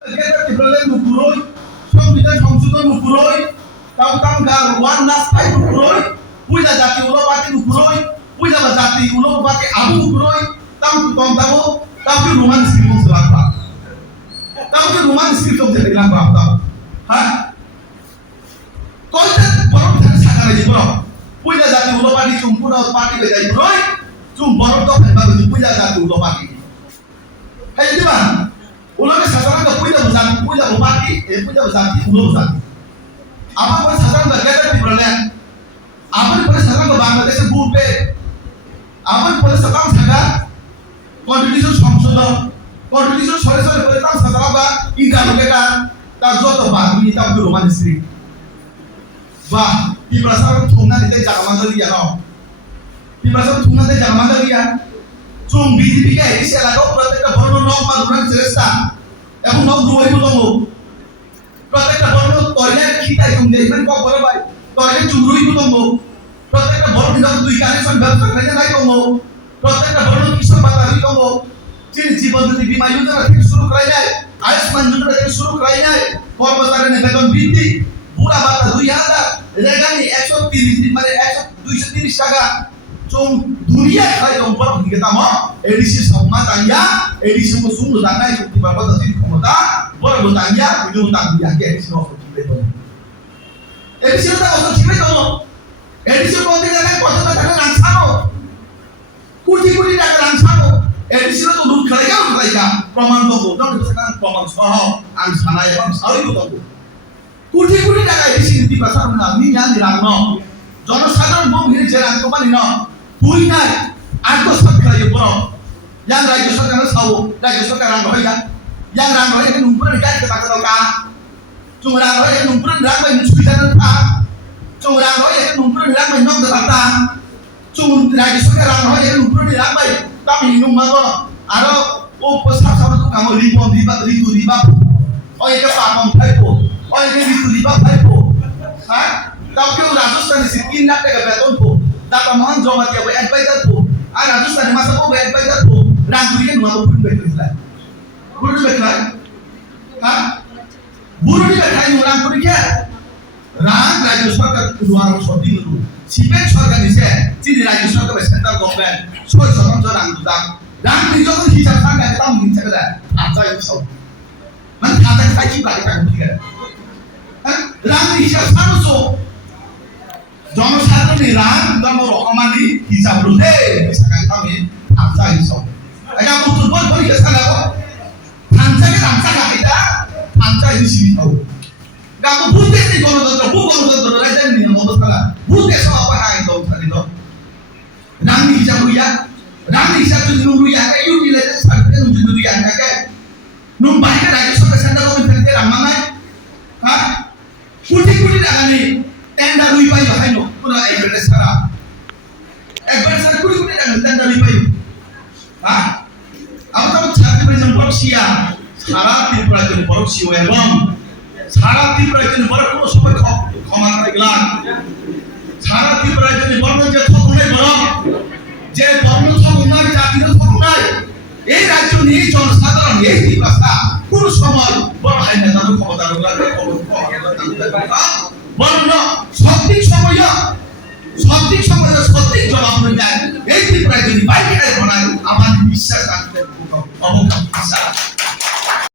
Kita nukuroi, সংবিধান সংশোধন nukuroi, tahu gar one last fight nukuroi, puja jati ulo pati nukuroi, puja jati ulo pati abu nukuroi, tahu tahu Roman script selapa, tahu Roman script jadi lapa tahu, hah? Kau itu baru sekarang aja bro, puja jati ulo pati cumpu dapat pati bejai bro, cum baru tuh baru puja jati ulo pati, kayak gimana? उन्होंने साधारण का पूजा उपाधि पूजा उसाती उलो उसाती आप पर साधारण का कहते हैं प्रलय आप पर साधारण का बांग्लादेश से भूल पे आप पर साधारण सागा कॉन्स्टिट्यूशन सॉरी पर तब साधारण का इंडिया लोगे का तब जो तो बात नहीं तब जो रोमान हिस्ट्री वाह ये प्रसारण थोड़ा देते जागमांडा दिया ना ये प्रसारण थोड़ा देते जागमांडा दिया Cung BJP ka ini saya lakukan protek kabarno nok maduran cerita, aku nok dua itu tunggu. Protek kabarno toilet kita itu menjadi kok boleh baik. Toilet cumru itu tunggu. Protek kabarno tidak tuh ikan itu berapa kerja lagi tunggu. Protek kabarno kisah batari tunggu. Ciri Jeevan Jyoti बीमा योजना থেকে শুরু করা যায়, আয়ুষ্মান যোজনা থেকে শুরু করা যায়, কর্মচারীর বেতন বৃদ্ধি, বুড়া ভাতা 2000, রেগানি 130 মানে 230 টাকা। Cung dunia kaya yang buat kita mau edisi sama tanya edisi musuh utangnya itu di bawah tadi komota baru bertanya ujung utang dia ke edisi nomor kita edisi utang untuk kita itu edisi konten yang kota kita langsano kuti dah langsano edisi itu dulu kerja proman tunggu dong sekarang proman soal ansana yang soal itu tunggu kuti dah edisi di pasar mana ini yang dirangno jono saudara mau ini jalan kemana no Punya, aku sekarang yang boros, yang rakyat sekarang tahu, rakyat sekarang rohnya, yang rohnya kan numpur dekat kita kata, cuma rohnya numpur dekat main suci dan tak, cuma rohnya numpur dekat main nok kata, cuma rakyat sekarang rohnya numpur dekat main, tapi minum apa, ada pesawat sama tu kamu ribu, oh itu apa typo, oh itu ribu typo, hah? Tapi orang Rajasthan sini nak dekat beton tu. Data mohon jawab ya, advisor tu. Ada Rajasthan masa tu advisor tu. Rangkuri kan dua puluh betul lah. Buru betul lah. Hah? Buru ni betul orang rangkuri ke? Rajasthan ka 230 dulu. Sipek सरकार ni saya. Jadi Rajasthan ka central government. Soal orang tu dah. Rangkuri jauh hisap sangat kita mungkin cakap. Apa itu soal? Mana kata saya cipta kita mungkin. Hah? Rangkuri hisap sangat so. জনসাধারণের রাগ দমর অমানি হিসাব রুদে বিশাখান আমি আমসা হিসাব একা মুতুল বল বলি কেসা লাগো থানসাকে আমসা কাইদা থানসা হিসি হিসাব গামো বুঝতে সেই গণতন্ত্র রাইজের নিয়ম অবস্থা বুঝতে সব apa hai to tadi to রানি হিসাব রুইয়া রানি হিসাব যদি রুইয়া কা ইউটিলাইজ সার্ভিস যদি রুইয়া কা নুম বাইরে রাজ্য সরকার সেন্টার গভর্নমেন্ট থেকে রামানাই হ্যাঁ কোটি টাকা নেই tenda lui payo haino kuna adversaire kuri dan tenda lui payo ha apa ছাত্র প্রয়োজন বর্ষিয়া সারা ত্রিপুরার জন্য বর্ষিয়া এবং সারা ত্রিপুরার জন্য বড় কোনো সময় ক্ষমা করে গেলাম সারা ত্রিপুরার জন্য বর্ণ যে থকনাই বড় যে বর্ণ থকনাই জাতির থকনাই এই রাজ্য নিয়ে জনসাধারণ এই ত্রিপুরা কোন সময় বড় হয় না তাদের ক্ষমতা লাগে বর্ণ সঠিক সময় সঠিক জবাব দেয় এই ত্রিপুরায় যদি বাইরে বানায় আমার বিশ্বাস রাখতে অবকাশ